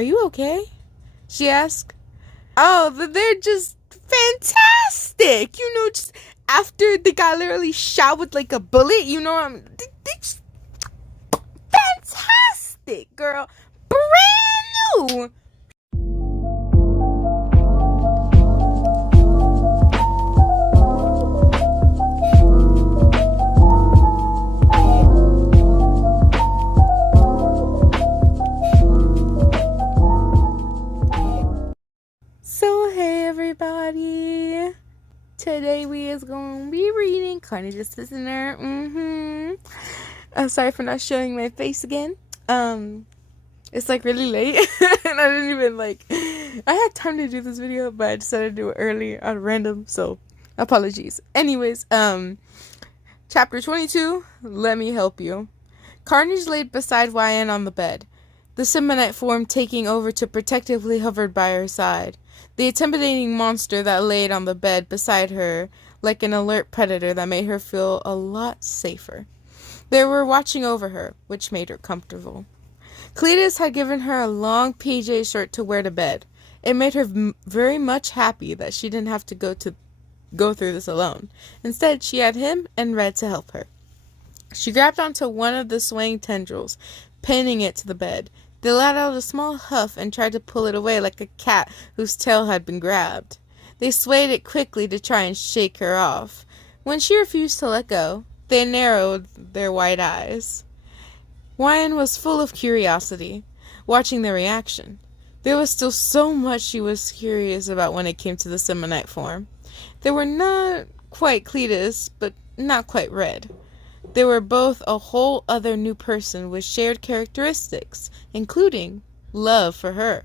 Are you okay? She asked. Oh, they're just fantastic! Just after they got literally shot with like a bullet, they just fantastic, girl. Brand new! So hey everybody, today we is going to be reading Carnage's Prisoner. I'm sorry for not showing my face again. It's like really late and I didn't even I had time to do this video, but I decided to do it early out of random, so apologies. Anyways, chapter 22, Let Me Help You. Carnage laid beside YN on the bed, the Simonite form taking over to protectively hovered by her side. The intimidating monster that laid on the bed beside her like an alert predator that made her feel a lot safer. They were watching over her, which made her comfortable. Cletus had given her a long PJ shirt to wear to bed. It made her very much happy that she didn't have to go through this alone. Instead, she had him and Red to help her. She grabbed onto one of the swaying tendrils, pinning it to the bed. They let out a small huff and tried to pull it away like a cat whose tail had been grabbed. They swayed it quickly to try and shake her off. When she refused to let go, they narrowed their white eyes. YN was full of curiosity, watching their reaction. There was still so much she was curious about when it came to the Simonite form. They were not quite Cletus, but not quite Red. They were both a whole other new person with shared characteristics, including love for her.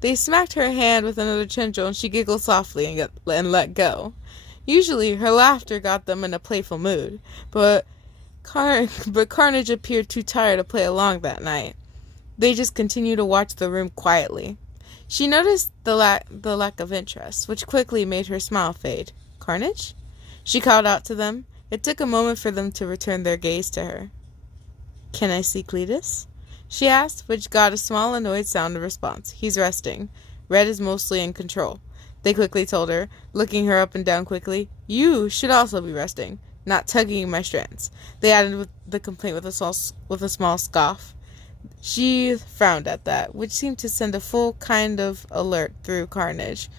They smacked her hand with another tendril and she giggled softly and let go. Usually her laughter got them in a playful mood, but Carnage appeared too tired to play along that night. They just continued to watch the room quietly. She noticed the lack of interest, which quickly made her smile fade. "Carnage?" She called out to them. It took a moment for them to return their gaze to her. "Can I see Cletus?" she asked, which got a small annoyed sound in response. "He's resting. Red is mostly in control," they quickly told her, looking her up and down quickly. "You should also be resting, not tugging my strands," they added with the complaint with a small scoff. She frowned at that, which seemed to send a full kind of alert through Carnage.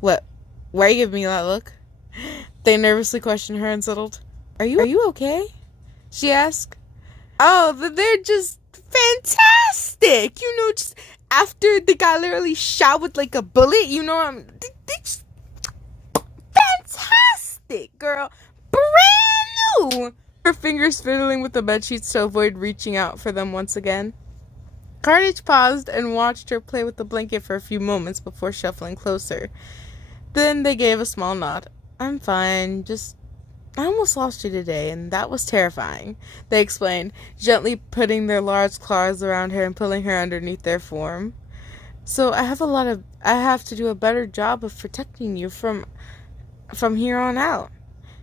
"What? Why are you giving me that look?" They nervously questioned her and settled. Are you okay? She asked. Oh, they're just fantastic! Just after they got literally shot with like a bullet, they just fantastic, girl. Brand new! Her fingers fiddling with the bedsheets to avoid reaching out for them once again. Carnage paused and watched her play with the blanket for a few moments before shuffling closer. Then they gave a small nod. "I'm fine, I almost lost you today, and that was terrifying," they explained, gently putting their large claws around her and pulling her underneath their form. "So I have to do a better job of protecting you from here on out.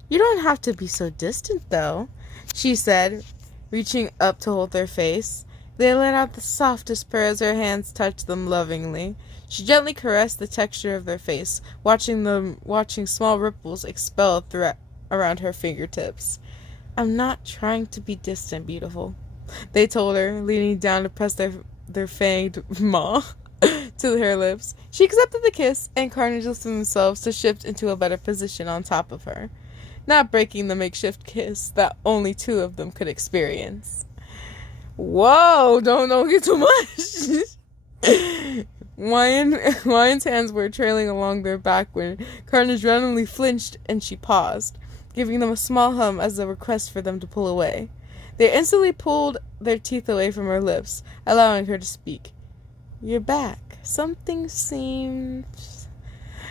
You don't have to be so distant, though," she said, reaching up to hold their face. They let out the softest purr as her hands touched them lovingly. She gently caressed the texture of their face, watching small ripples expel around her fingertips. "I'm not trying to be distant, beautiful," they told her, leaning down to press their fanged maw to her lips. She accepted the kiss, and Carnage lifted themselves to shift into a better position on top of her, not breaking the makeshift kiss that only two of them could experience. Whoa, don't get too much. Wyann's hands were trailing along their back when Carnage randomly flinched and she paused, giving them a small hum as a request for them to pull away. They instantly pulled their teeth away from her lips, allowing her to speak. "You're back. Something seems..."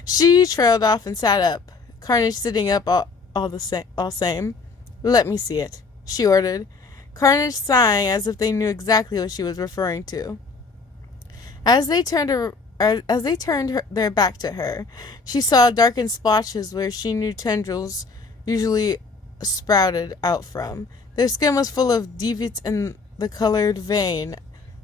She trailed off and sat up, Carnage sitting up all same. "Let me see it," she ordered, Carnage sighing as if they knew exactly what she was referring to. As they turned their back to her, she saw darkened splotches where she knew tendrils usually sprouted out from. Their skin was full of deviates in the colored vein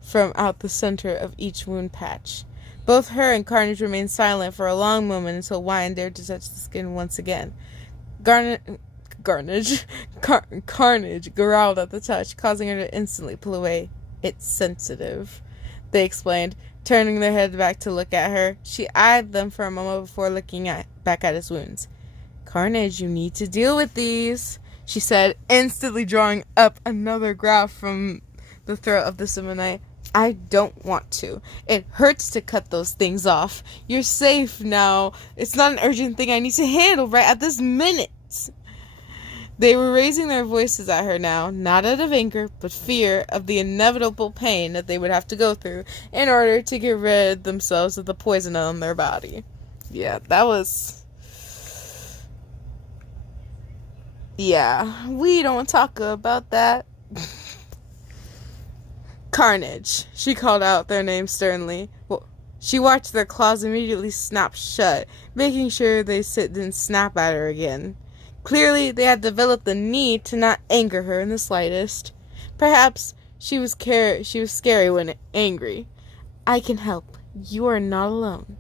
from out the center of each wound patch. Both her and Carnage remained silent for a long moment until Wine dared to touch the skin once again. Carnage growled at the touch, causing her to instantly pull away. It's sensitive, they explained, turning their head back to look at her. She eyed them for a moment before looking back at his wounds. Carnage, you need to deal with these, she said, instantly drawing up another graph from the throat of the Simonite. I don't want to. It hurts to cut those things off. You're safe now. It's not an urgent thing I need to handle right at this minute. They were raising their voices at her now, not out of anger, but fear of the inevitable pain that they would have to go through in order to get rid themselves of the poison on their body. Yeah, that was... Yeah, we don't talk about that. Carnage, she called out their names sternly. She watched their claws immediately snap shut, making sure they didn't snap at her again. Clearly, they had developed the need to not anger her in the slightest. Perhaps she was scary when angry. I can help. You are not alone.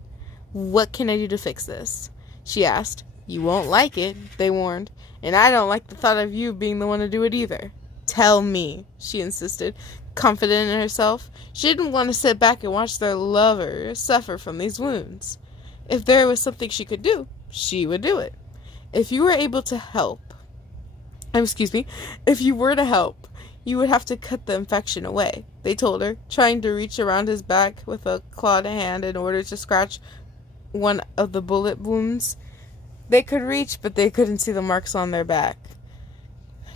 What can I do to fix this? She asked. You won't like it, they warned, and I don't like the thought of you being the one to do it either. Tell me, she insisted, confident in herself. She didn't want to sit back and watch their lover suffer from these wounds. If there was something she could do, she would do it. If you were to help, you would have to cut the infection away, they told her, trying to reach around his back with a clawed hand in order to scratch one of the bullet wounds. They could reach, but they couldn't see the marks on their back.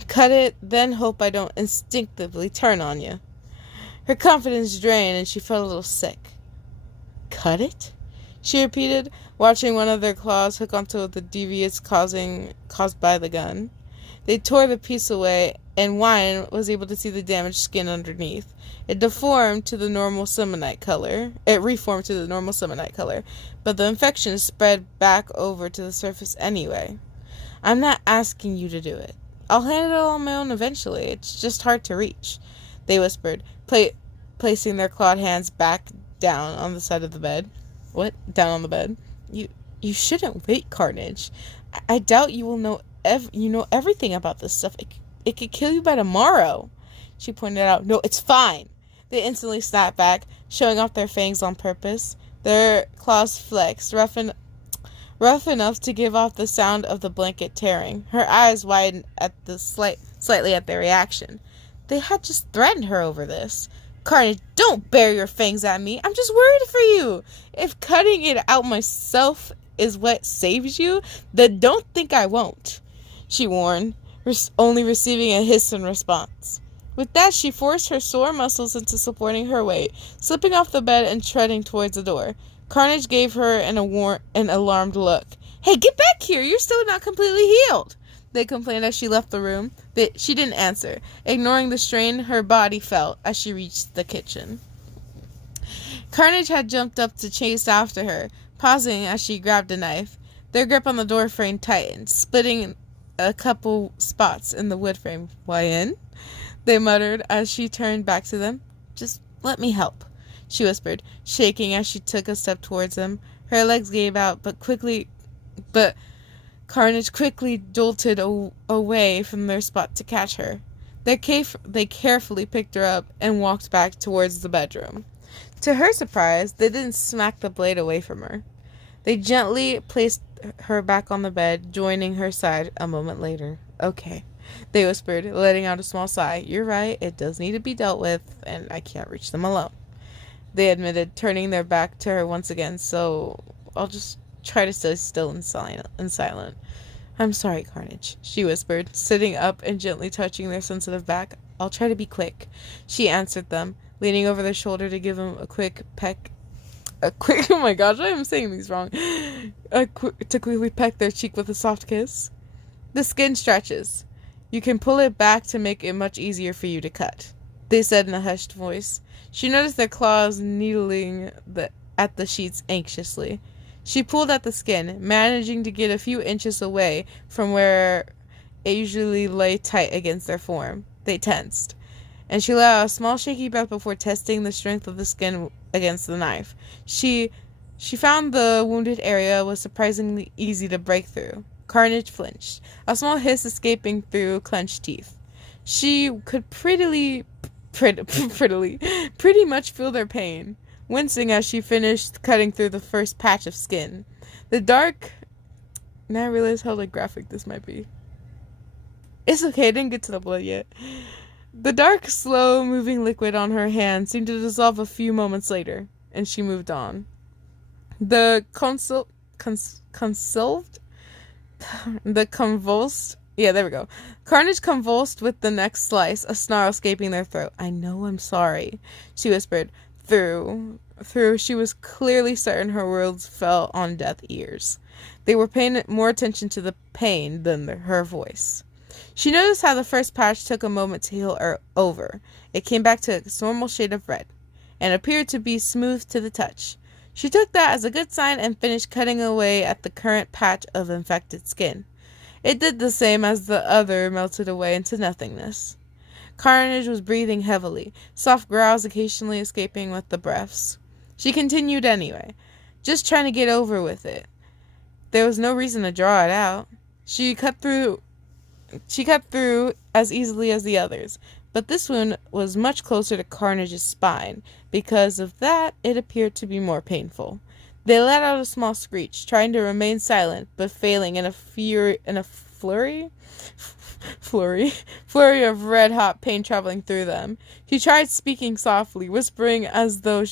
Cut it, then hope I don't instinctively turn on you. Her confidence drained, and she felt a little sick. Cut it? She repeated, watching one of their claws hook onto the devious caused by the gun. They tore the piece away, and Wine was able to see the damaged skin underneath. It reformed to the normal Simonite color, but the infection spread back over to the surface anyway. I'm not asking you to do it. I'll handle it on my own eventually. It's just hard to reach, they whispered, placing their clawed hands back down on the side of the bed. What? Down on the bed? You shouldn't wait, Carnage. I doubt you will know everything about this stuff. It could kill you by tomorrow, she pointed out. No, it's fine. They instantly snapped back, showing off their fangs on purpose. Their claws flexed, rough enough to give off the sound of the blanket tearing. Her eyes widened at slightly at their reaction. They had just threatened her over this. Carnage, don't bare your fangs at me. I'm just worried for you. If cutting it out myself is what saves you, then don't think I won't, she warned, only receiving a hiss in response. With that, she forced her sore muscles into supporting her weight, slipping off the bed and treading towards the door. Carnage gave her an alarmed look. Hey, get back here! You're still not completely healed, they complained as she left the room. She didn't answer, ignoring the strain her body felt as she reached the kitchen. Carnage had jumped up to chase after her, pausing as she grabbed a knife. Their grip on the door frame tightened, splitting a couple spots in the wood frame. Why in? They muttered as she turned back to them. Just let me help, she whispered, shaking as she took a step towards them. Her legs gave out, but Carnage quickly jolted away from their spot to catch her. They carefully picked her up and walked back towards the bedroom. To her surprise, they didn't smack the blade away from her. They gently placed her back on the bed, joining her side a moment later. Okay, they whispered, letting out a small sigh. You're right, it does need to be dealt with, and I can't reach them alone, they admitted, turning their back to her once again. So I'll just try to stay still and silent. I'm sorry, Carnage, she whispered, sitting up and gently touching their sensitive back. I'll try to be quick, she answered them, leaning over their shoulder to give them oh my gosh, I am saying these wrong. To quickly peck their cheek with a soft kiss. The skin stretches. You can pull it back to make it much easier for you to cut, they said in a hushed voice. She noticed their claws needling at the sheets anxiously. She pulled at the skin, managing to get a few inches away from where it usually lay tight against their form. They tensed, and she let out a small shaky breath before testing the strength of the skin against the knife. She found the wounded area was surprisingly easy to break through. Carnage flinched, a small hiss escaping through clenched teeth. She could pretty much feel their pain, wincing as she finished cutting through the first patch of skin. The dark... Now I realize how graphic this might be. It's okay, I didn't get to the blood yet. The dark, slow-moving liquid on her hand seemed to dissolve a few moments later, and she moved on. The convulsed... Yeah, there we go. Carnage convulsed with the next slice, a snarl escaping their throat. "I know I'm sorry," she whispered. Through she was clearly certain her words fell on deaf ears. They were paying more attention to the pain than her voice. She noticed how the first patch took a moment to heal over. It came back to its normal shade of red, and appeared to be smooth to the touch. She took that as a good sign and finished cutting away at the current patch of infected skin. It did the same as the other melted away into nothingness. Carnage was breathing heavily, soft growls occasionally escaping with the breaths. She continued anyway, just trying to get over with it. There was no reason to draw it out. She cut through as easily as the others, but this wound was much closer to Carnage's spine. Because of that, it appeared to be more painful. They let out a small screech, trying to remain silent, but failing in a flurry of red-hot pain traveling through them. She tried speaking softly, whispering as though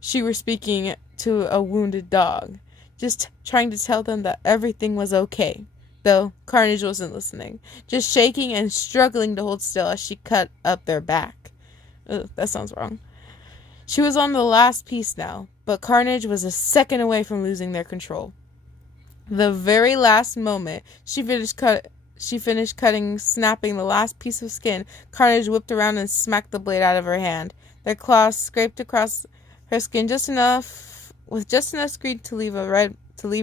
she were speaking to a wounded dog, just trying to tell them that everything was okay. Though Carnage wasn't listening, just shaking and struggling to hold still as she cut up their back. Ugh, that sounds wrong. She was on the last piece now, but Carnage was a second away from losing their control. The very last moment she finished cutting, snapping the last piece of skin, Carnage whipped around and smacked the blade out of her hand. Their claws scraped across her skin just enough screech to leave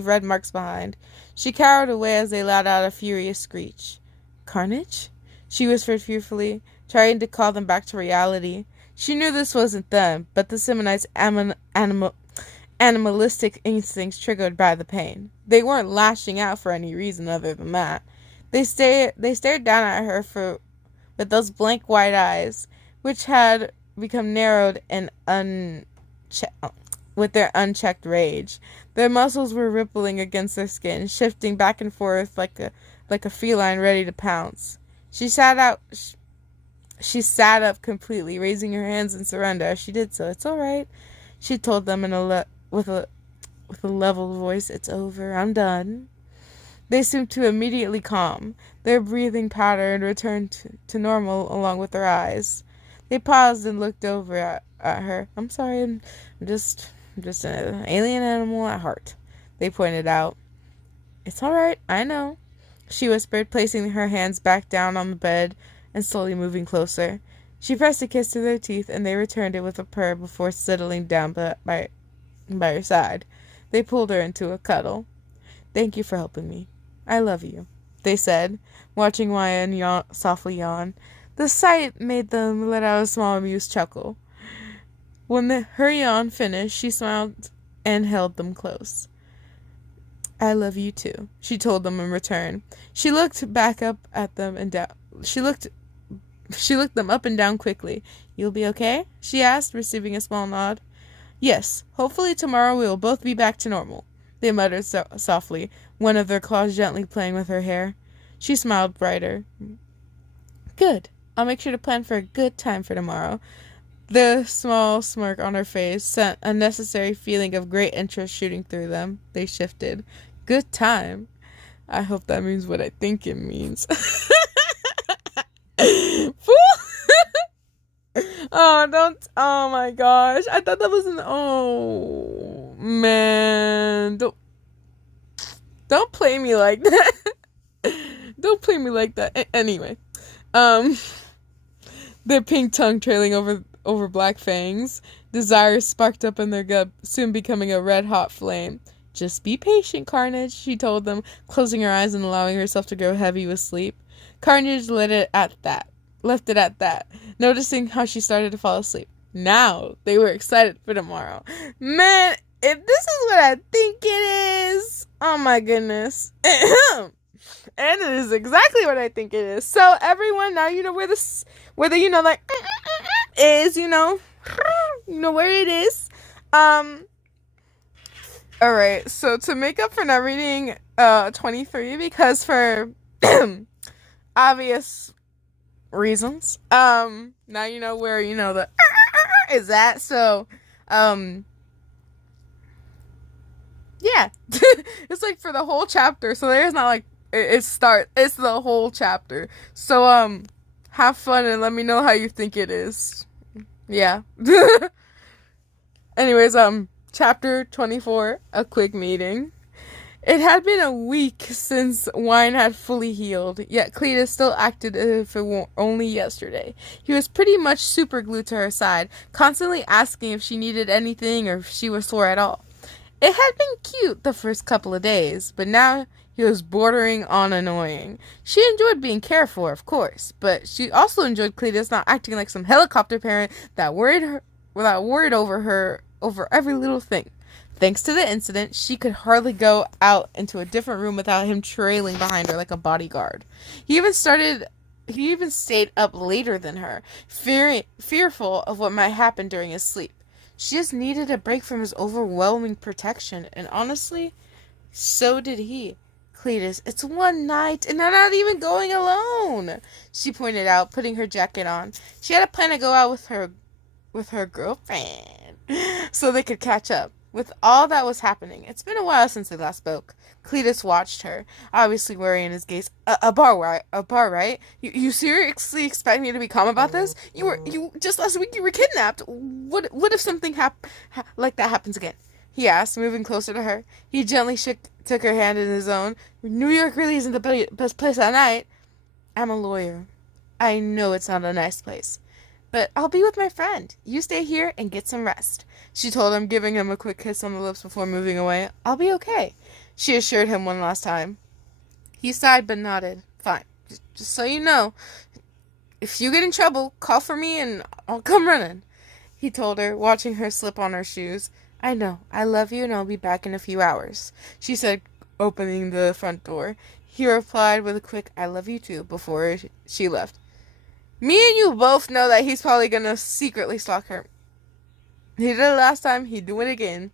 red marks behind. She cowered away as they let out a furious screech. "Carnage?" she whispered fearfully, trying to call them back to reality. She knew this wasn't them, but the Seminites' animalistic instincts triggered by the pain. They weren't lashing out for any reason other than that. They stared down at her with those blank white eyes, which had become narrowed and with their unchecked rage. Their muscles were rippling against their skin, shifting back and forth like a feline ready to pounce. She sat up completely, raising her hands in surrender as she did so. "It's all right," she told them with a level voice. "It's over. I'm done." They seemed to immediately calm. Their breathing pattern returned to normal along with their eyes. They paused and looked over at her. "I'm sorry, I'm just an alien animal at heart," they pointed out. "It's all right, I know," she whispered, placing her hands back down on the bed and slowly moving closer. She pressed a kiss to their teeth, and they returned it with a purr before settling down by her side. They pulled her into a cuddle. "Thank you for helping me. I love you," they said, watching Waya softly yawn. The sight made them let out a small amused chuckle. When her yawn finished, she smiled and held them close. "I love you too," she told them in return. She looked back up at them and down. She looked them up and down quickly. "You'll be okay?" she asked, receiving a small nod. "Yes. Hopefully tomorrow we will both be back to normal," they muttered softly, one of their claws gently playing with her hair. She smiled brighter. "Good. I'll make sure to plan for a good time for tomorrow." The small smirk on her face sent a necessary feeling of great interest shooting through them. They shifted. "Good time? I hope that means what I think it means." Oh my gosh. I thought that was oh man. Don't play me like that. Don't play me like that. Anyway. Their pink tongue trailing over black fangs. Desire sparked up in their gut, soon becoming a red-hot flame. "Just be patient, Carnage," she told them, closing her eyes and allowing herself to grow heavy with sleep. Carnage lit it at that. left it at that, noticing how she started to fall asleep. Now they were excited for tomorrow. Man, if this is what I think it is, oh my goodness. And it is exactly what I think it is. So everyone, now you know where this, whether you know like is, you know where it is. Alright, so to make up for not reading 23, because for obvious reasons, now you know where the is at. So yeah. It's like for the whole chapter, so there's not like it's the whole chapter. So have fun and let me know how you think it is. Yeah. Anyways, chapter 24, a quick meeting. It had been a week since Wine had fully healed, yet Cletus still acted as if it were only yesterday. He was pretty much super glued to her side, constantly asking if she needed anything or if she was sore at all. It had been cute the first couple of days, but now he was bordering on annoying. She enjoyed being cared for, of course, but she also enjoyed Cletus not acting like some helicopter parent that worried over every little thing. Thanks to the incident, she could hardly go out into a different room without him trailing behind her like a bodyguard. He even stayed up later than her, fearful of what might happen during his sleep. She just needed a break from his overwhelming protection, and honestly, so did he. Cletus, it's one night, and I'm not even going alone, she pointed out, putting her jacket on. She had a plan to go out with her girlfriend, so they could catch up. With all that was happening, it's been a while since they last spoke. Cletus watched her, obviously worrying his gaze. A bar, right? You seriously expect me to be calm about this? You just last week you were kidnapped. What if something like that happens again? He asked, moving closer to her. He gently took her hand in his own. New York really isn't the best place at night. I'm a lawyer. I know it's not a nice place. But I'll be with my friend. You stay here and get some rest, she told him, giving him a quick kiss on the lips before moving away. I'll be okay, she assured him one last time. He sighed but nodded. Fine. Just so you know, if you get in trouble, call for me and I'll come running, he told her, watching her slip on her shoes. I know. I love you and I'll be back in a few hours, she said, opening the front door. He replied with a quick I love you too before she left. Me and you both know that he's probably gonna secretly stalk her. He did it last time, he'd do it again.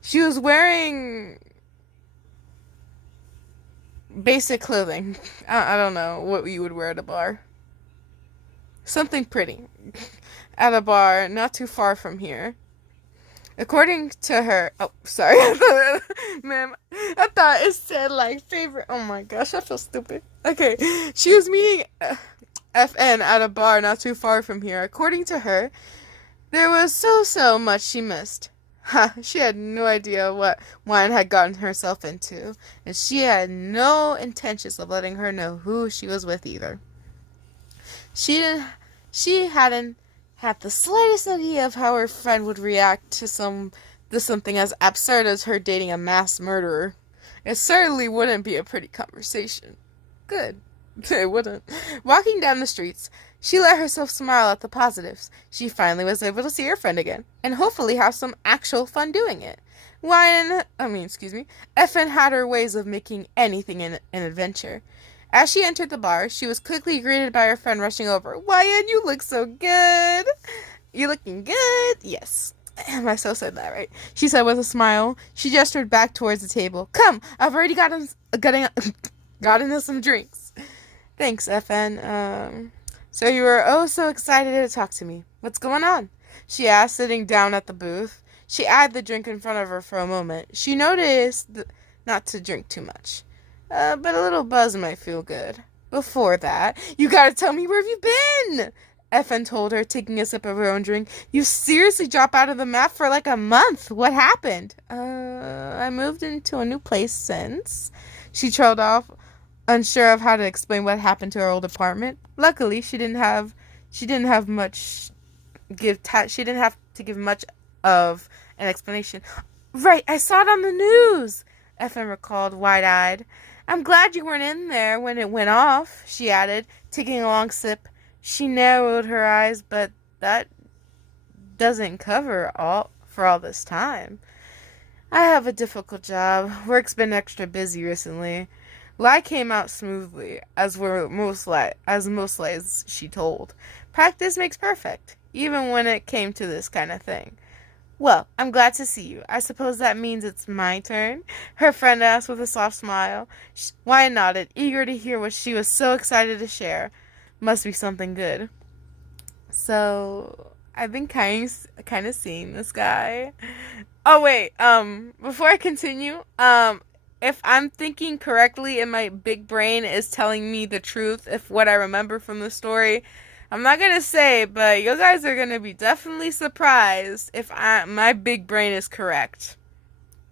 She was wearing basic clothing. I don't know what you would wear at a bar. Something pretty. At a bar not too far from here. According to her... Oh, sorry. Ma'am, I thought it said, like, favorite... Oh my gosh, I feel stupid. Okay, she was meeting... FN at a bar not too far from here. According to her, there was so much she missed. She had no idea what Wine had gotten herself into, and she had no intentions of letting her know who she was with either. She hadn't had the slightest idea of how her friend would react to something as absurd as her dating a mass murderer. It certainly wouldn't be a pretty conversation. Good. It wouldn't. Walking down the streets, she let herself smile at the positives. She finally was able to see her friend again, and hopefully have some actual fun doing it. FN had her ways of making anything an adventure. As she entered the bar, she was quickly greeted by her friend rushing over. Wyan, you look so good. You looking good? Yes. I so said that right, she said with a smile. She gestured back towards the table. Come, I've already gotten us some drinks. Thanks, FN. So you were so excited to talk to me. What's going on? She asked, sitting down at the booth. She eyed the drink in front of her for a moment. She noticed not to drink too much. But a little buzz might feel good. Before that, you gotta tell me, where have you been? FN told her, taking a sip of her own drink. You seriously dropped out of the map for like a month. What happened? I moved into a new place since. She trailed off, unsure of how to explain what happened to her old apartment. Luckily, she didn't have to give much of an explanation. Right, I saw it on the news, FN recalled, wide-eyed. I'm glad you weren't in there when it went off, she added, taking a long sip. She narrowed her eyes, but that doesn't cover all this time. I have a difficult job. Work's been extra busy recently. Lie came out smoothly, as most lies she told. Practice makes perfect, even when it came to this kind of thing. Well, I'm glad to see you. I suppose that means it's my turn? Her friend asked with a soft smile. Wyatt nodded, eager to hear what she was so excited to share. Must be something good. So, I've been kind of seeing this guy. Oh wait, before I continue, if I'm thinking correctly and my big brain is telling me the truth, if what I remember from the story, I'm not gonna say, but you guys are gonna be definitely surprised if my big brain is correct.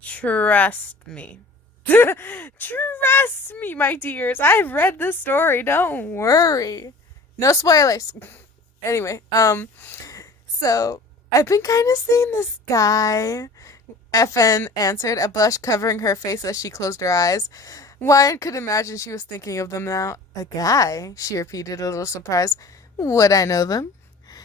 Trust me. Trust me, my dears. I've read this story. Don't worry. No spoilers. Anyway, so I've been kind of seeing this guy. FN answered, a blush covering her face as she closed her eyes. Wyatt could imagine she was thinking of them now. A guy? She repeated, a little surprised. Would I know them?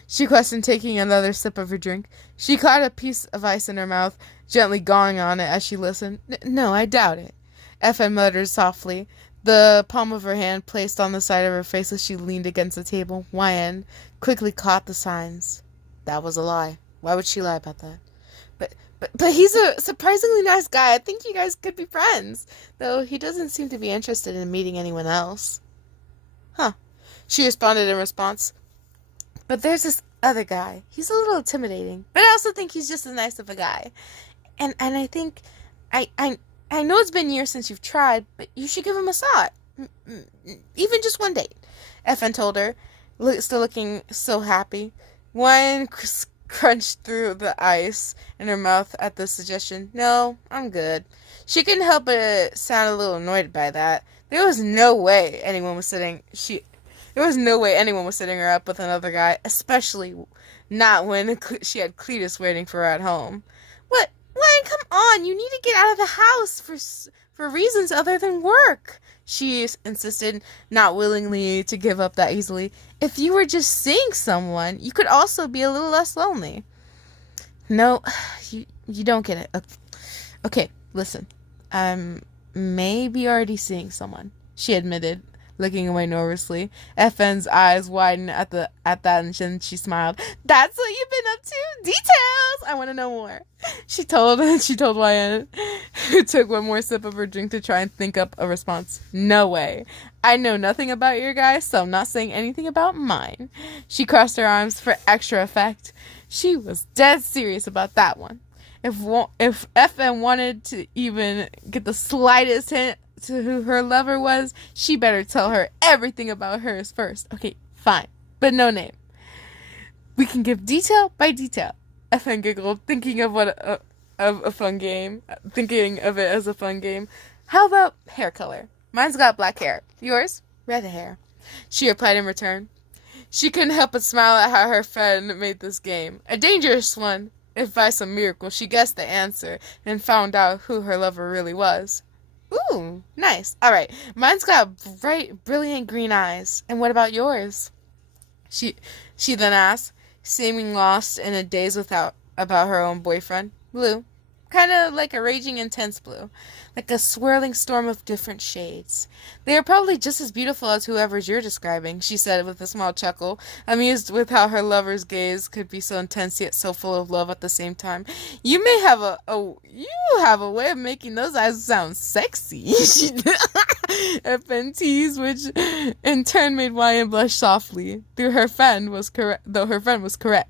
She questioned, taking another sip of her drink. She caught a piece of ice in her mouth, gently gnawing on it as she listened. No, I doubt it. FN muttered softly, the palm of her hand placed on the side of her face as she leaned against the table. Wyatt quickly caught the signs. That was a lie. Why would she lie about that? But he's a surprisingly nice guy. I think you guys could be friends. Though he doesn't seem to be interested in meeting anyone else. Huh. She responded in response. But there's this other guy. He's a little intimidating. But I also think he's just as nice of a guy. And I think... I know it's been years since you've tried, but you should give him a shot. Even just one date. FN told her, still looking so happy. One crunched through the ice in her mouth at the suggestion. No, I'm good. She couldn't help but sound a little annoyed by that. There was no way anyone was setting her up with another guy, especially not when she had Cletus waiting for her at home. What? Wyatt, come on! You need to get out of the house for reasons other than work. She insisted, not willingly to give up that easily. If you were just seeing someone, you could also be a little less lonely. No, you don't get it. Okay, listen. I'm maybe already seeing someone, she admitted, looking away nervously. FN's eyes widened at that, and then she smiled. That's what you've been up to? Details! I want to know more. She told Wyatt, who took one more sip of her drink to try and think up a response. No way. I know nothing about your guy, so I'm not saying anything about mine. She crossed her arms for extra effect. She was dead serious about that one. If FN wanted to even get the slightest hint to who her lover was, she better tell her everything about hers first. Okay, fine, but no name. We can give detail by detail. FN giggled, thinking of a fun game. Thinking of it as a fun game. How about hair color? Mine's got black hair. Yours? Red hair. She replied in return. She couldn't help but smile at how her friend made this game. A dangerous one, if by some miracle she guessed the answer and found out who her lover really was. Ooh, nice. All right. Mine's got bright, brilliant green eyes. And what about yours? She then asked, seeming lost in a daze about her own boyfriend. Blue. Kind of like a raging, intense blue. Like a swirling storm of different shades. They are probably just as beautiful as whoever's you're describing, she said with a small chuckle, amused with how her lover's gaze could be so intense yet so full of love at the same time. You may have a way of making those eyes sound sexy, she FN teased, which in turn made Wyatt blush softly, though her friend was correct.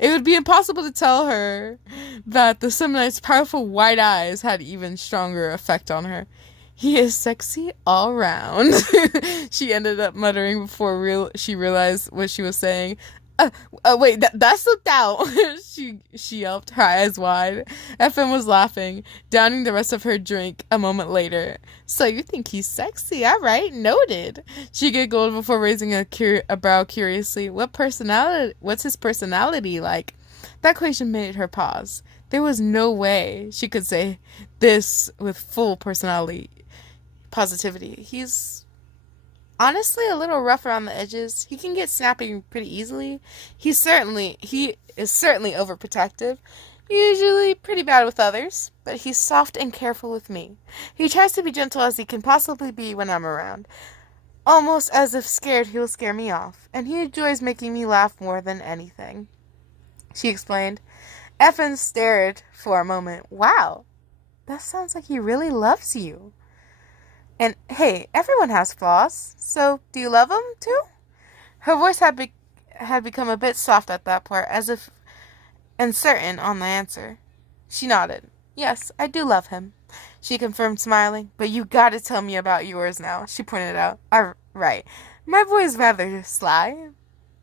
It would be impossible to tell her that the Simonite's powerful white eyes had even stronger effect on her. He is sexy all round, she ended up muttering before she realized what she was saying. Wait, that slipped out, she yelped, her eyes wide. FN was laughing, downing the rest of her drink a moment later. So you think he's sexy? All right, noted. She giggled before raising a brow curiously. What's his personality like? That question made her pause. There was no way she could say this with full personality. positivity. He's honestly a little rough around the edges. He can get snappy pretty easily. He is certainly overprotective. Usually pretty bad with others, but he's soft and careful with me. He tries to be gentle as he can possibly be when I'm around, almost as if scared he'll scare me off, and he enjoys making me laugh more than anything, she explained. Effin stared for a moment. Wow, that sounds like he really loves you. And hey, everyone has flaws, so do you love him too? Her voice had become a bit soft at that part, as if uncertain on the answer. She nodded. Yes, I do love him, she confirmed, smiling. But you gotta tell me about yours now, she pointed out. Right. My boy's rather sly,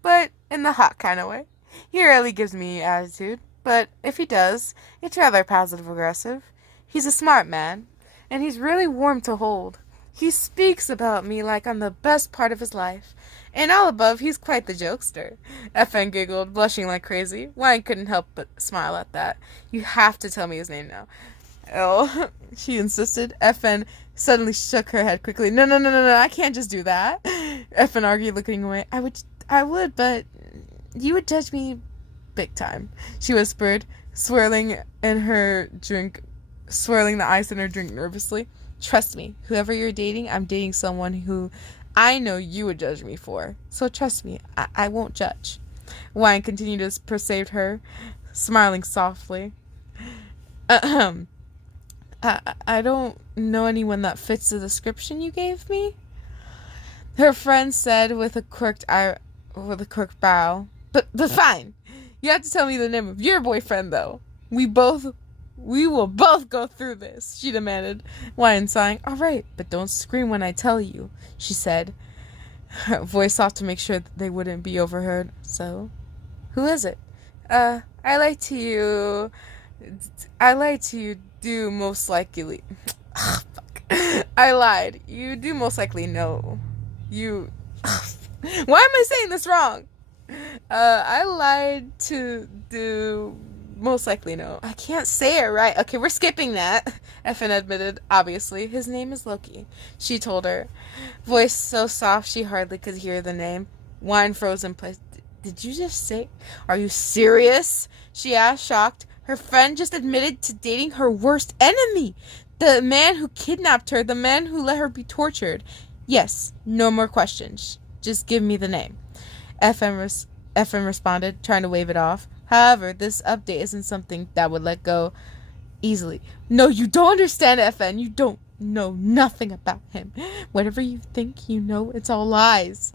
but in the hot kind of way. He rarely gives me attitude, but if he does, it's rather passive-aggressive. He's a smart man, and he's really warm to hold. He speaks about me like I'm the best part of his life. And all above, he's quite the jokester. FN giggled, blushing like crazy. Wine couldn't help but smile at that. You have to tell me his name now. Oh, she insisted. FN suddenly shook her head quickly. No, I can't just do that. FN argued, looking away. I would, but you would judge me big time, she whispered, swirling the ice in her drink nervously. Trust me, whoever you're dating, I'm dating someone who I know you would judge me for. So trust me, I won't judge. Wine continued to persuade her, smiling softly. I don't know anyone that fits the description you gave me, her friend said with a quirked bow. But fine. You have to tell me the name of your boyfriend, though. We will both go through this, she demanded, Wine sighing. All right, but don't scream when I tell you, she said, her voice soft to make sure that they wouldn't be overheard. So, who is it? I like to do most likely. Ugh, fuck. I lied. You do most likely know. You. Why am I saying this wrong? I lied to do most likely know. I can't say it right. Okay, we're skipping that, Effin admitted. Obviously, his name is Loki, she told her, voice so soft she hardly could hear the name. Wine froze in place. Did you just say? Are you serious? She asked, shocked. Her friend just admitted to dating her worst enemy, the man who kidnapped her, the man who let her be tortured. Yes, no more questions. Just give me the name. FM responded, trying to wave it off. However, this update isn't something that would let go easily. No, you don't understand, FN. You don't know nothing about him. Whatever you think you know, it's all lies.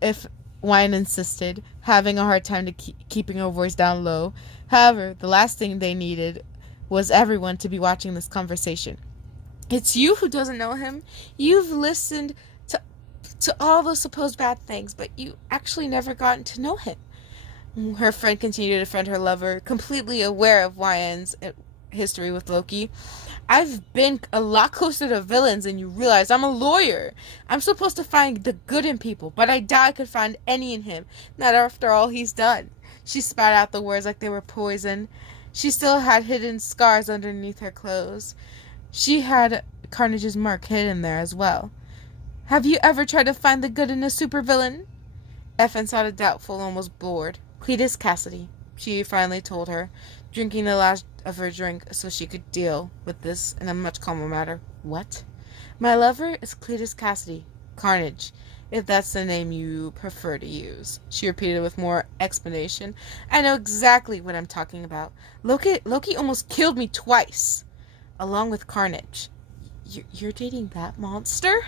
If Wine insisted, having a hard time keeping her voice down low. However, the last thing they needed was everyone to be watching this conversation. It's you who doesn't know him. You've listened to all those supposed bad things, but you actually never gotten to know him. Her friend continued to defend her lover, completely aware of Wine's history with Loki. I've been a lot closer to villains than you realize. I'm a lawyer. I'm supposed to find the good in people, but I doubt I could find any in him, not after all he's done. She spat out the words like they were poison. She still had hidden scars underneath her clothes. She had Carnage's mark hidden there as well. Have you ever tried to find the good in a supervillain? Effin sounded doubtful, almost bored. Cletus Cassidy, she finally told her, drinking the last of her drink so she could deal with this in a much calmer manner. What? My lover is Cletus Cassidy, Carnage, if that's the name you prefer to use, she repeated with more explanation. I know exactly what I'm talking about. Loki almost killed me twice, along with Carnage. You're dating that monster?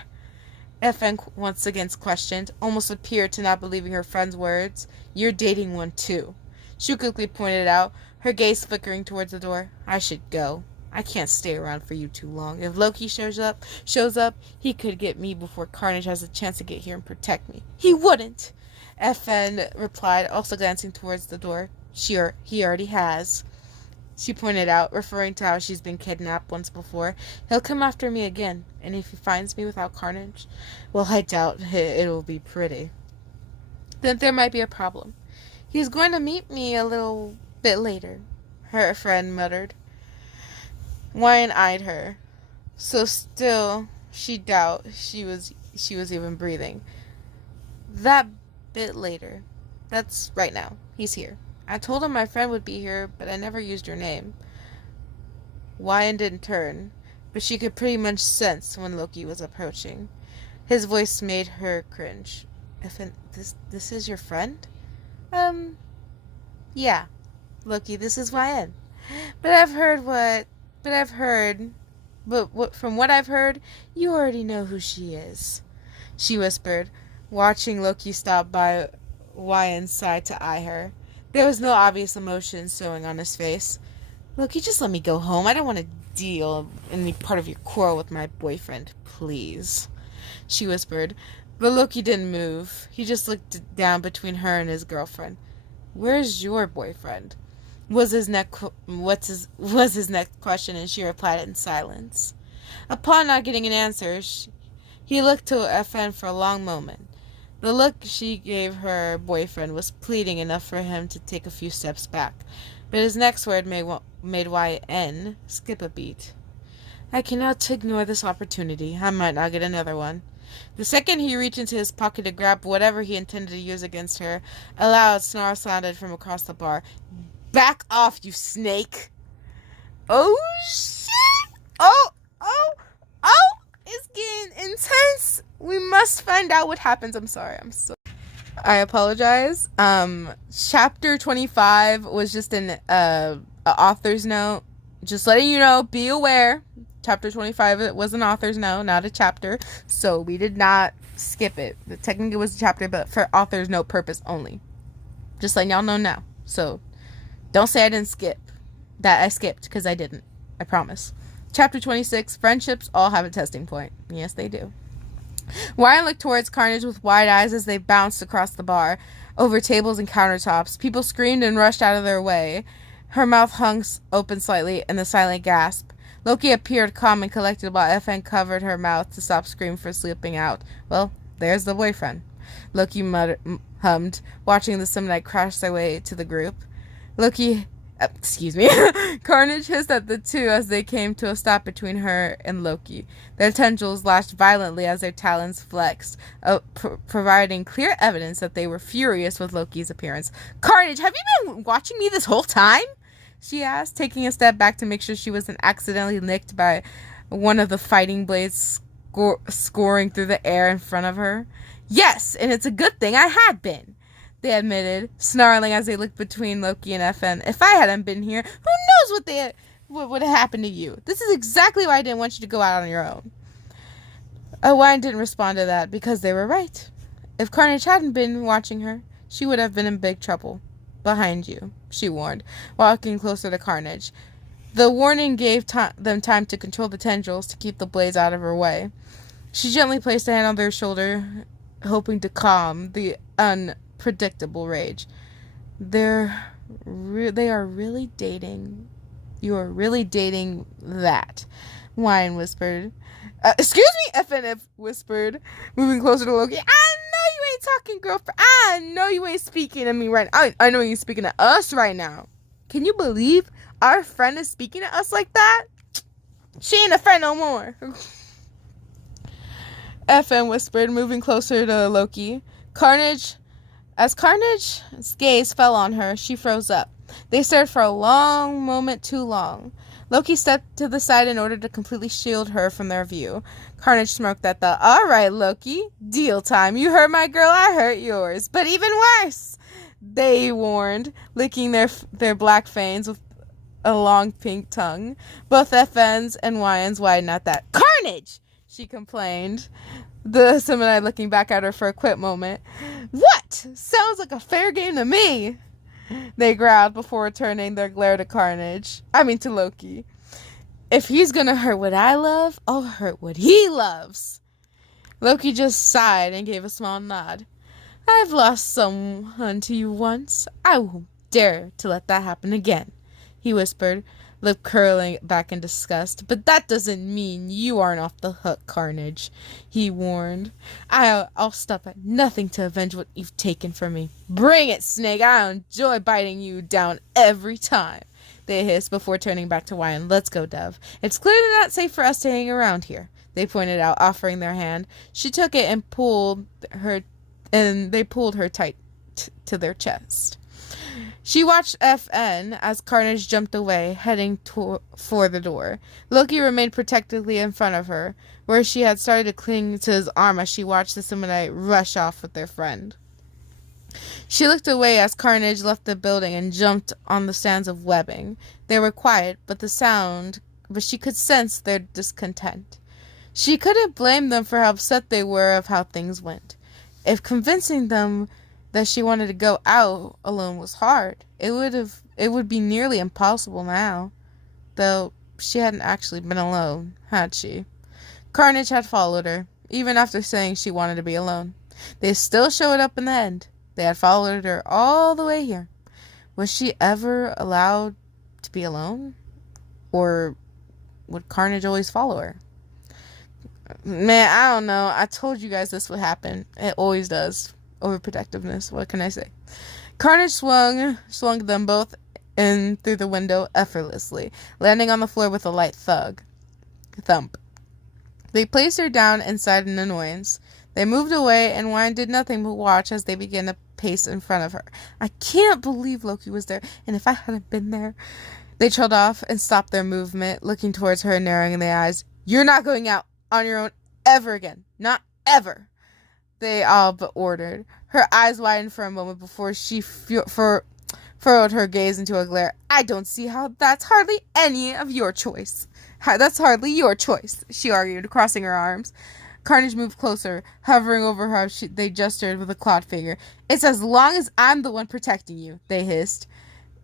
FN once again questioned, almost appeared to not believing her friend's words. You're dating one too, she quickly pointed out, her gaze flickering towards the door. I should go. I can't stay around for you too long. If Loki shows up, he could get me before Carnage has a chance to get here and protect me. He wouldn't, FN replied, also glancing towards the door. Sure, he already has, she pointed out, referring to how she's been kidnapped once before. He'll come after me again, and if he finds me without Carnage, well, I doubt it'll be pretty. Then there might be a problem. He's going to meet me a little bit later, her friend muttered. Wine eyed her. So still She'd doubt she was even breathing. That bit later. That's right now. He's here. I told him my friend would be here, but I never used your name. Wyan didn't turn, but she could pretty much sense when Loki was approaching. His voice made her cringe. This is your friend? Yeah. Loki, this is Wyan. But from what I've heard, you already know who she is. She whispered, watching Loki stop by Wyan's side to eye her. There was no obvious emotion showing on his face. Loki, just let me go home. I don't want to deal any part of your quarrel with my boyfriend, please. She whispered, but Loki didn't move. He just looked down between her and his girlfriend. Where's your boyfriend? Was his next question, and she replied in silence. Upon not getting an answer, he looked to FN for a long moment. The look she gave her boyfriend was pleading enough for him to take a few steps back, but his next word made YN skip a beat. I cannot ignore this opportunity. I might not get another one. The second he reached into his pocket to grab whatever he intended to use against her, a loud snarl sounded from across the bar. Back off, you snake! Oh, shit! Oh! It's getting intense! We must find out what happens. I'm sorry. I apologize. Chapter 25 was just an author's note. Just letting you know, be aware. Chapter 25, it was an author's note, not a chapter. So we did not skip it. Technically it was a chapter, but for author's note purpose only. Just letting y'all know now. So don't say I didn't skip. That I skipped, because I didn't. I promise. Chapter 26, friendships all have a testing point. Yes, they do. Wyan looked towards Carnage with wide eyes as they bounced across the bar, over tables and countertops. People screamed and rushed out of their way. Her mouth hung open slightly in the silent gasp. Loki appeared calm and collected while FN covered her mouth to stop screaming for slipping out. Well, there's the boyfriend. Loki hummed, watching the Semonite crash their way to the group. Carnage hissed at the two as they came to a stop between her and Loki. Their tendrils lashed violently as their talons flexed, providing clear evidence that they were furious with Loki's appearance. Carnage, have you been watching me this whole time? She asked, taking a step back to make sure she wasn't accidentally nicked by one of the fighting blades scoring through the air in front of her. Yes, and it's a good thing I had been, they admitted, snarling as they looked between Loki and FN. If I hadn't been here, who knows what would have happened to you? This is exactly why I didn't want you to go out on your own. Wyan didn't respond to that, because they were right. If Carnage hadn't been watching her, she would have been in big trouble. Behind you, she warned, walking closer to Carnage. The warning gave them time to control the tendrils to keep the blades out of her way. She gently placed a hand on their shoulder, hoping to calm the unpredictable rage. They are really dating. You are really dating that, Wyan whispered. Excuse me, FNF whispered, moving closer to Loki. I know you ain't talking, girlfriend. I know you ain't speaking to me right now. I know you're speaking to us right now. Can you believe our friend is speaking to us like that? She ain't a friend no more. FN whispered, moving closer to Loki. As Carnage's gaze fell on her, she froze up. They stared for a long moment, too long. Loki stepped to the side in order to completely shield her from their view. Carnage smirked at the, all right, Loki, deal time. You hurt my girl, I hurt yours. But even worse, they warned, licking their black fangs with a long pink tongue. Both FN's and Wyan's widened at that. Carnage! She complained, the Semonite looking back at her for a quick moment. What? Sounds like a fair game to me, they growled before turning their glare to Loki. If he's gonna hurt what I love, I'll hurt what he loves. Loki just sighed and gave a small nod. I've lost someone to you once. I won't dare to let that happen again, he whispered, lip curling back in disgust. But that doesn't mean you aren't off the hook, Carnage, he warned. I'll stop at nothing to avenge what you've taken from me. Bring it, Snake. I'll enjoy biting you down every time. they hissed before turning back to Wyan. Let's go, Dove. It's clearly not safe for us to hang around here, they pointed out, offering their hand. She took it and they pulled her tight to their chest. She watched FN as Carnage jumped away, heading for the door. Loki remained protectively in front of her, where she had started to cling to his arm as she watched the Simonite rush off with their friend. She looked away as Carnage left the building and jumped on the stands of webbing. They were quiet, but she could sense their discontent. She couldn't blame them for how upset they were of how things went. If convincing them that she wanted to go out alone was hard, it would be nearly impossible now. Though she hadn't actually been alone, had she? Carnage had followed her, even after saying she wanted to be alone. They still showed up in the end. They had followed her all the way here. Was she ever allowed to be alone? Or would Carnage always follow her? Man, I don't know. I told you guys this would happen. It always does. Overprotectiveness. What can I say? Carnage swung them both in through the window effortlessly, landing on the floor with a light thump. They placed her down inside in annoyance. They moved away, and Wyan did nothing but watch as they began to pace in front of her. I can't believe Loki was there, and if I hadn't been there... They trailed off and stopped their movement, looking towards her and narrowing their eyes. You're not going out on your own ever again. Not ever. They all but ordered. Her eyes widened for a moment before she furrowed her gaze into a glare. I don't see how that's hardly any of your choice. That's hardly your choice, she argued, crossing her arms. Carnage moved closer, hovering over her as they gestured with a clawed finger. It's as long as I'm the one protecting you, they hissed,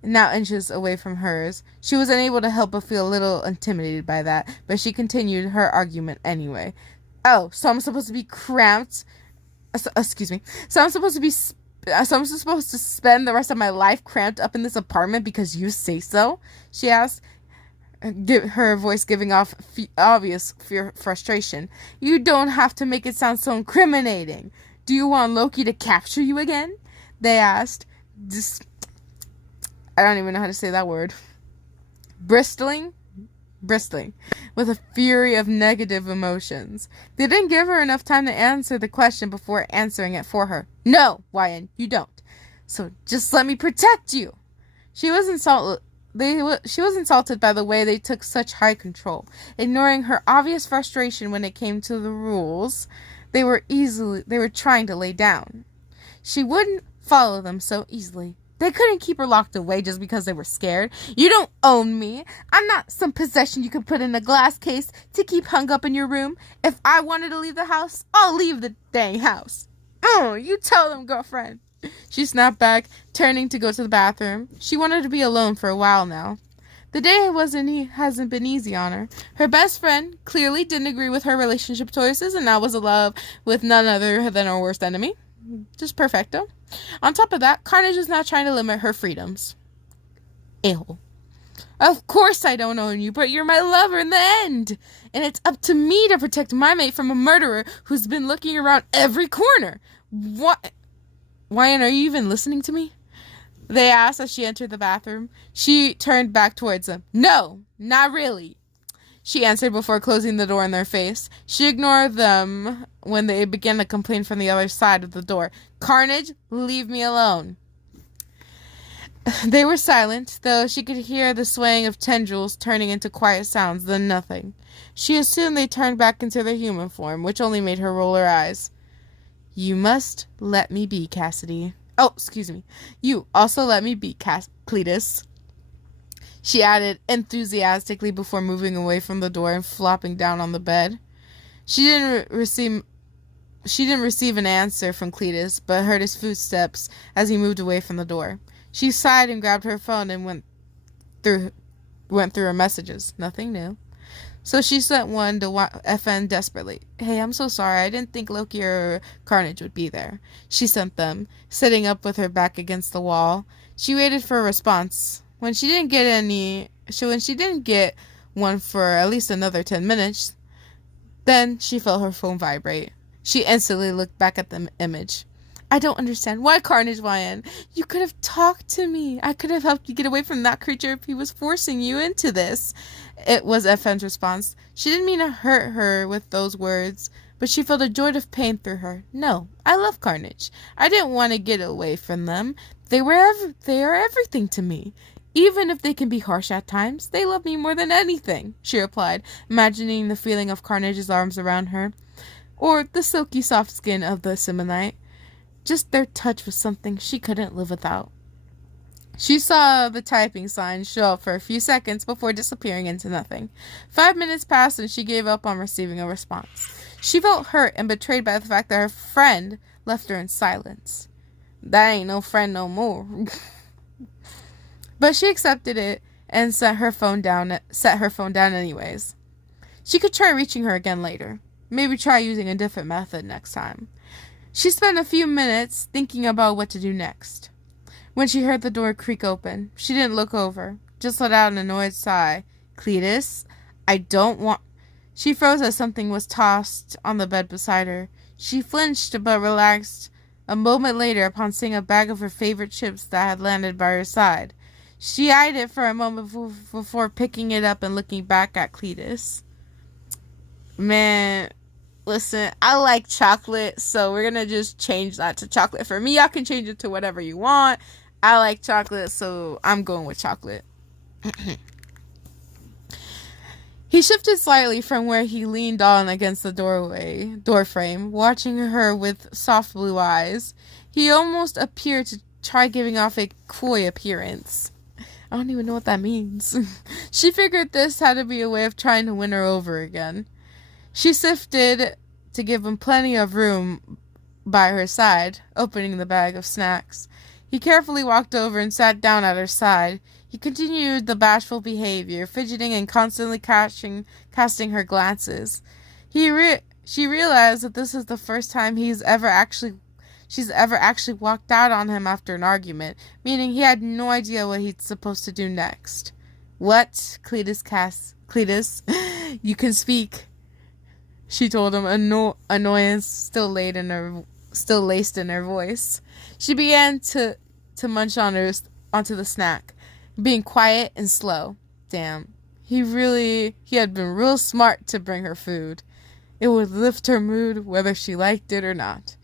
now inches away from hers. She was unable to help but feel a little intimidated by that, but she continued her argument anyway. Oh, so I'm supposed to be cramped? Excuse me. So I'm supposed to spend the rest of my life cramped up in this apartment because you say so? She asked, her voice giving off obvious frustration. You don't have to make it sound so incriminating. Do you want Loki to capture you again? They asked. I don't even know how to say that word. Bristling with a fury of negative emotions. They didn't give her enough time to answer the question before answering it for her. No, Wyan, you don't. So just let me protect you. She was insulted by the way they took such high control. Ignoring her obvious frustration when it came to the rules they were trying to lay down. She wouldn't follow them so easily. They couldn't keep her locked away just because they were scared. You don't own me. I'm not some possession you can put in a glass case to keep hung up in your room. If I wanted to leave the house, I'll leave the dang house. You tell them, girlfriend. She snapped back, turning to go to the bathroom. She wanted to be alone for a while now. The day hasn't been easy on her. Her best friend clearly didn't agree with her relationship choices and now was in love with none other than her worst enemy. Just perfecto. On top of that, Carnage is now trying to limit her freedoms. A-hole. Of course I don't own you, but you're my lover in the end. And it's up to me to protect my mate from a murderer who's been looking around every corner. What? Wyan, are you even listening to me? They asked as she entered the bathroom. She turned back towards them. No, not really, she answered before closing the door in their face. She ignored them when they began to complain from the other side of the door. Carnage, leave me alone. They were silent, though she could hear the swaying of tendrils turning into quiet sounds, then nothing. She assumed they turned back into their human form, which only made her roll her eyes. You must let me be, Cassidy. Oh, excuse me. You also let me be, Cletus, she added enthusiastically before moving away from the door and flopping down on the bed. She didn't receive an answer from Cletus, but heard his footsteps as he moved away from the door. She sighed and grabbed her phone and went through her messages. Nothing new. So she sent one to FN desperately. Hey, I'm so sorry. I didn't think Loki or Carnage would be there. She sent them, sitting up with her back against the wall. She waited for a response. When she didn't get one for at least another 10 minutes, then she felt her phone vibrate. She instantly looked back at the image. I don't understand. Why Carnage YN? You could have talked to me. I could have helped you get away from that creature if he was forcing you into this. It was FN's response. She didn't mean to hurt her with those words, but she felt a jolt of pain through her. No, I love Carnage. I didn't want to get away from them. They are everything to me. Even if they can be harsh at times, they love me more than anything, she replied, imagining the feeling of Carnage's arms around her, or the silky soft skin of the Simonite. Just their touch was something she couldn't live without. She saw the typing sign show up for a few seconds before disappearing into nothing. 5 minutes passed and she gave up on receiving a response. She felt hurt and betrayed by the fact that her friend left her in silence. That ain't no friend no more. But she accepted it and set her phone down anyways. She could try reaching her again later. Maybe try using a different method next time. She spent a few minutes thinking about what to do next. When she heard the door creak open, she didn't look over, just let out an annoyed sigh. Cletus, I don't want... She froze as something was tossed on the bed beside her. She flinched but relaxed a moment later upon seeing a bag of her favorite chips that had landed by her side. She eyed it for a moment before picking it up and looking back at Cletus. Man, listen, I like chocolate, so we're gonna just change that to chocolate. For me, y'all can change it to whatever you want. I like chocolate, so I'm going with chocolate. He shifted slightly from where he leaned on against the door frame, watching her with soft blue eyes. He almost appeared to try giving off a coy appearance. I don't even know what that means. She figured this had to be a way of trying to win her over again. She shifted to give him plenty of room by her side, opening the bag of snacks. He carefully walked over and sat down at her side. He continued the bashful behavior, fidgeting and constantly casting her glances. She realized that this is the first time she's ever actually walked out on him after an argument, meaning he had no idea what he's supposed to do next. What? Cletus, you can speak, she told him, annoyance still laced in her voice. She began to munch onto the snack, being quiet and slow. Damn, he had been real smart to bring her food. It would lift her mood whether she liked it or not.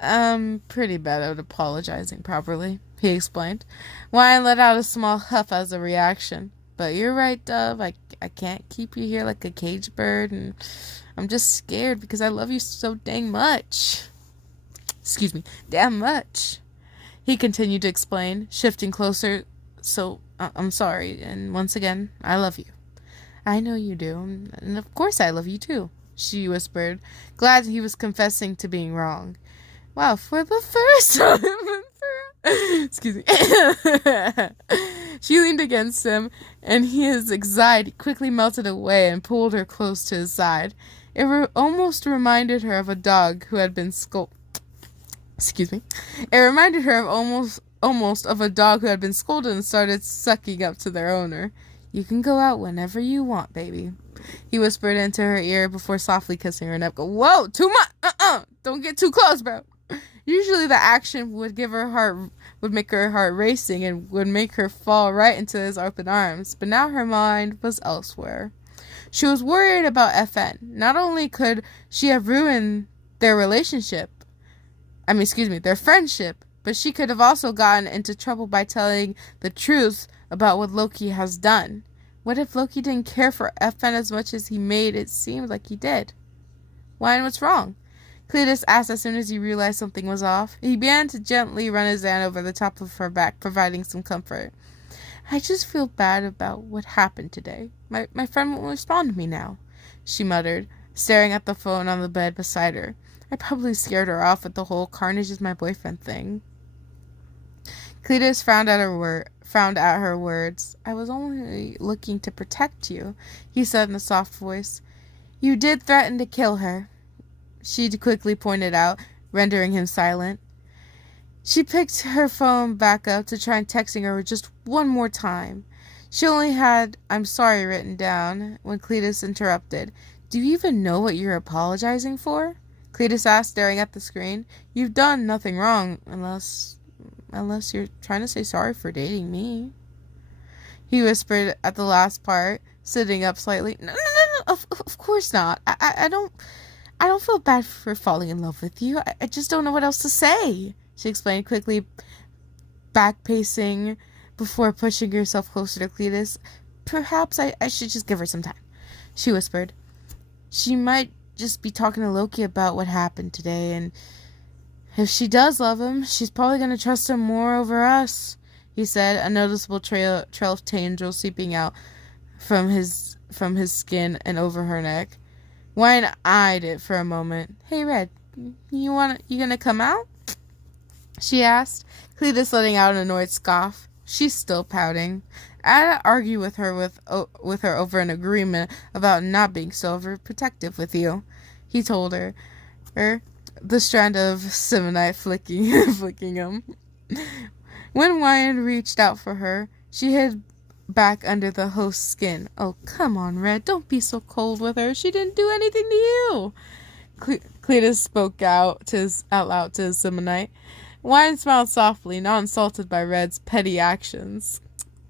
I'm pretty bad at apologizing properly, he explained. Wyan let out a small huff as a reaction. But you're right, Dove. I can't keep you here like a caged bird, and I'm just scared because I love you so dang much. Excuse me, damn much. He continued to explain, shifting closer. So, I'm sorry, and once again, I love you. I know you do, and of course I love you too, she whispered, glad he was confessing to being wrong. Wow, for the first time. Excuse me. She leaned against him, and his anxiety quickly melted away and pulled her close to his side. It almost reminded her of a dog who had been Excuse me. It reminded her of almost of a dog who had been scolded and started sucking up to their owner. You can go out whenever you want, baby, he whispered into her ear before softly kissing her neck. Whoa, too much! Don't get too close, bro. Usually the action would make her heart racing and would make her fall right into his open arms, but now her mind was elsewhere. She was worried about FN. Not only could she have ruined their friendship, but she could have also gotten into trouble by telling the truth about what Loki has done. What if Loki didn't care for FN as much as he made it seem like he did? Why, and what's wrong? Cletus asked as soon as he realized something was off. He began to gently run his hand over the top of her back, providing some comfort. I just feel bad about what happened today. My friend won't respond to me now, she muttered, staring at the phone on the bed beside her. I probably scared her off with the whole Carnage is my boyfriend thing. Cletus frowned at her words. I was only looking to protect you, he said in a soft voice. You did threaten to kill her, she quickly pointed out, rendering him silent. She picked her phone back up to try texting her just one more time. She only had I'm sorry written down when Cletus interrupted. Do you even know what you're apologizing for? Cletus asked, staring at the screen. You've done nothing wrong, unless you're trying to say sorry for dating me. He whispered at the last part, sitting up slightly. No, of course not. I don't feel bad for falling in love with you. I just don't know what else to say, she explained, quickly back-pacing before pushing herself closer to Cletus. Perhaps I should just give her some time, she whispered. She might just be talking to Loki about what happened today, and if she does love him, she's probably going to trust him more over us, he said, a noticeable trail of tendrils seeping out from his skin and over her neck. Wine eyed it for a moment. Hey, Red, you gonna come out? She asked, Cletus letting out an annoyed scoff. She's still pouting. I'd argue with her over an agreement about not being so overprotective with you, he told her, the strand of Simonite flicking him. When Wyan reached out for her, she hid back under the host's skin. Oh, come on, Red. Don't be so cold with her. She didn't do anything to you. Cletus spoke out loud to Simonite. Wyan smiled softly, not insulted by Red's petty actions.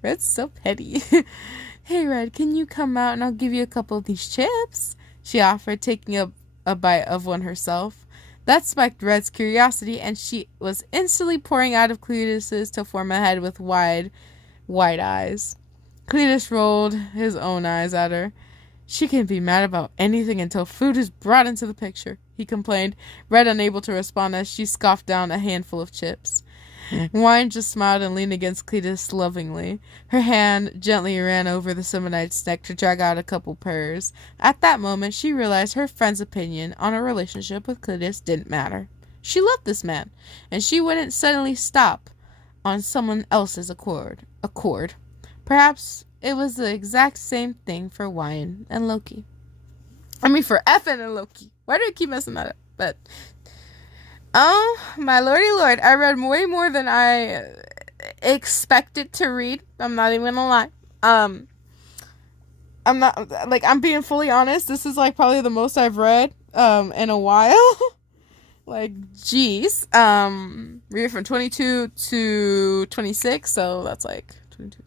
Red's so petty. Hey, Red, can you come out and I'll give you a couple of these chips? She offered, taking a bite of one herself. That spiked Red's curiosity, and she was instantly pouring out of Cletus's to form a head with wide eyes. Cletus rolled his own eyes at her. She can be mad about anything until food is brought into the picture, he complained, Red unable to respond as she scoffed down a handful of chips. Wine just smiled and leaned against Cletus lovingly. Her hand gently ran over the Simonite's neck to drag out a couple purrs. At that moment, she realized her friend's opinion on a relationship with Cletus didn't matter. She loved this man, and she wouldn't suddenly stop on someone else's accord. Perhaps it was the exact same thing for Wyan and Loki. I mean, for Effin and Loki. Why do I keep messing that up? But oh, my lordy lord, I read way more than I expected to read. I'm not even gonna lie. I'm being fully honest. This is like probably the most I've read in a while. Like, geez. Read from 22 to 26, so that's like 22,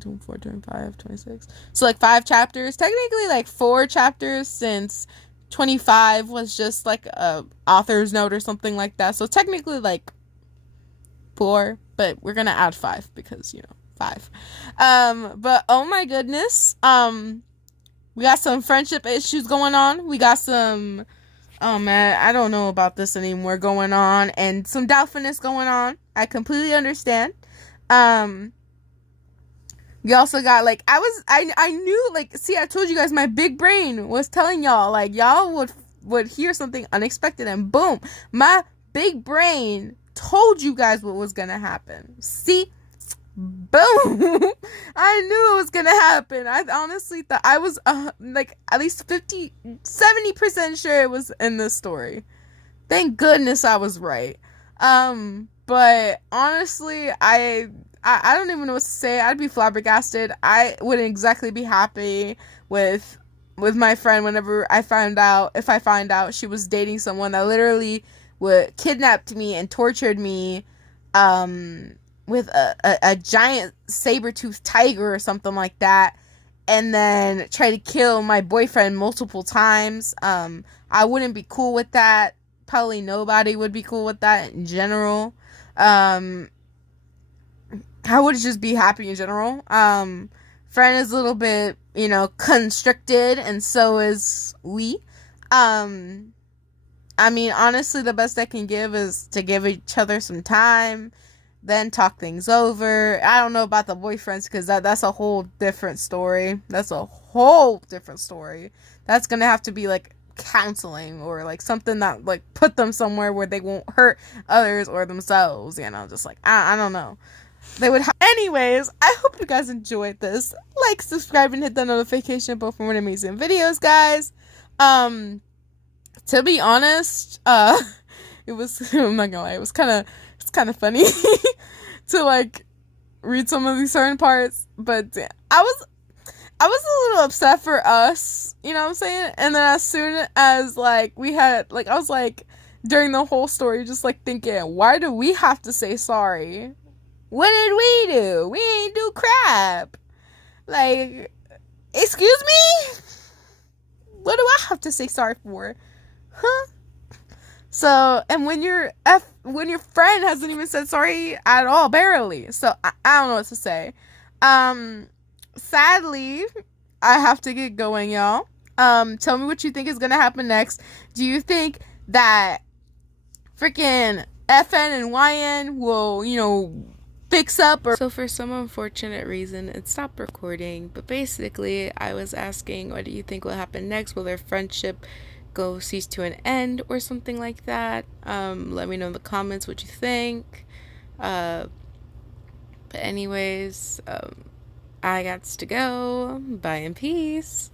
24, 25, 26. So like 5 chapters. Technically like 4 chapters, since 25 was just like a author's note or something like that. So technically like 4, but we're gonna add 5 because, 5. But oh my goodness. We got some friendship issues going on. We got some, oh man, I don't know about this anymore going on, and some doubtfulness going on. I completely understand. We also got, like, I knew, like, see, I told you guys my big brain was telling y'all, like, y'all would hear something unexpected, and boom, my big brain told you guys what was gonna happen. See? Boom! I knew it was gonna happen. I honestly thought I was, like, at least 70% sure it was in this story. Thank goodness I was right. But honestly, I don't even know what to say. I'd be flabbergasted. I wouldn't exactly be happy with my friend whenever if I find out she was dating someone that literally kidnapped me and tortured me with a giant saber-toothed tiger or something like that, and then try to kill my boyfriend multiple times. I wouldn't be cool with that. Probably nobody would be cool with that in general. I would just be happy in general. Friend is a little bit, constricted, and so is we. I mean, honestly, the best I can give is to give each other some time, then talk things over. I don't know about the boyfriends, because that's a whole different story. That's gonna have to be, like, counseling, or like something that, like, put them somewhere where they won't hurt others or themselves, just like, I don't know. They would anyways, I hope you guys enjoyed this. Like, subscribe, and hit the notification bell for more amazing videos, guys. To be honest, it was, I'm not gonna lie, it's kind of funny to, like, read some of these certain parts, but I I was a little upset for us, you know what I'm saying? And then as soon as like we had like I was like during the whole story just like thinking, why do we have to say sorry? What did we do? We ain't do crap. Like, excuse me? What do I have to say sorry for? Huh? So, and when your friend hasn't even said sorry at all, barely. So, I don't know what to say. Sadly, I have to get going, y'all. Tell me what you think is gonna happen next. Do you think that freaking FN and YN will, fix up? Or so for some unfortunate reason, it stopped recording. But basically, I was asking, what do you think will happen next? Will their friendship cease to an end or something like that? Let me know in the comments what you think. But anyways, I got to go. Bye and peace.